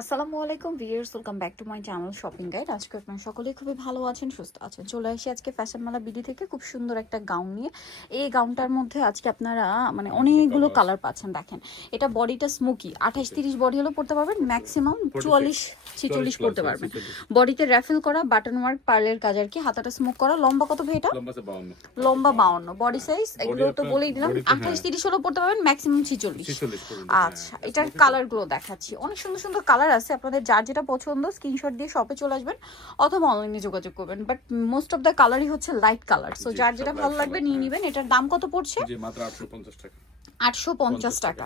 আসসালামু আলাইকুম viewers, welcome back to my channel shopping guide. আজকে আপনারা সকলেই খুবই ভালো আছেন, সুস্থ আছেন। চলে আসি আজকে ফ্যাশন মেলা বিডি থেকে খুব সুন্দর একটা গাউন নিয়ে। এই গাউনটার মধ্যে আজকে আপনারা মানে অনেকগুলো কালার পাচ্ছেন। দেখেন, এটা বডিটা স্মোকি, 28-30 বডি হলেও পড়তে পারবেন, ম্যাক্সিমাম 44-46 পড়তে পারবেন। বডিতে র্যাফেল করা বাটন ওয়ার্ক পার্লের কাজ আর কি, হাতাটা স্মোক করা। লম্বা কত ভাই এটা? লম্বা 52। বডি সাইজ এগুলো তো বলেই দিলাম, 28-30 হলেও পড়তে পারবেন, ম্যাক্সিমাম 46। আচ্ছা, এটার কালারগুলো দেখাচ্ছি, অনেক সুন্দর সুন্দর কালার আছে। আপনাদের যার যেটা পছন্দ স্ক্রিনশট দিয়ে শপে চলে আসবেন অথবা অনলাইনে যোগাযোগ করবেন। বাট মোস্ট অফ দ্য কালারই হচ্ছে লাইট কালার, সো যার যেটা ভালো লাগবে নিয়ে নেবেন। এটার দাম কত পড়ছে? মাত্র 850 টাকা। 850 টাকা।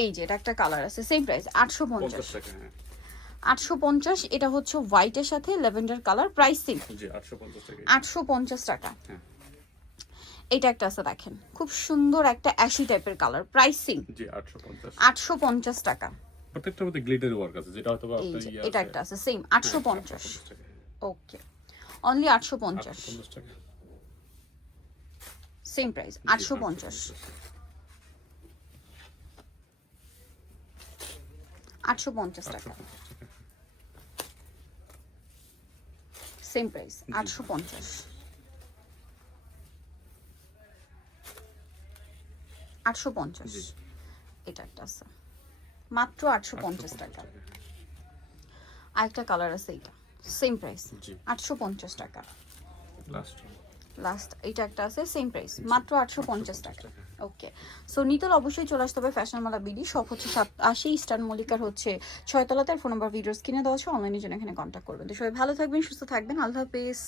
এই যে এটা একটা কালার আছে, সেম প্রাইস 850 টাকা। 850। এটা হচ্ছে হোয়াইটের সাথে ল্যাভেন্ডার কালার, প্রাইসিং জি 850 টাকা। 850 টাকা। হ্যাঁ, এটা একটা আছে দেখেন, খুব সুন্দর একটা অ্যাশি টাইপের কালার, প্রাইসিং জি 850। 850 টাকা। প্রত্যেকটার মধ্যে গ্লিটার ওয়ার্ক আছে, যেটা হয়তো এই আপনার যে ইয়া এটা আছে। একটা আছে সেম 850। টাকা। ওকে, অনলি 850। 850 টাকা। Same price 850। 850 টাকা। Same price 850। 850। জি। এটা একটা আছে মাত্র 850 টাকা। আরেকটা কালার আছে, এটা সেম প্রাইস জি। 850 টাকা। লাস্ট এটা একটা আছে সেম প্রাইস মাত্র 850 টাকা। ওকে, সো নিতল অবশ্যই চলে আসতে হবে ফ্যাশন মালা বিডি। শপ হচ্ছে 87 ইস্টার্ন মল্লিকার হচ্ছে 6 তলাতে। ফোন নাম্বার ভিডিওস কিনে দেওয়া আছে, অনলাইনে জন্য এখানে কন্ট্যাক্ট করবেন। তো সবাই ভালো থাকবেন, সুস্থ থাকবেন, আল্লাহ হাফেজ।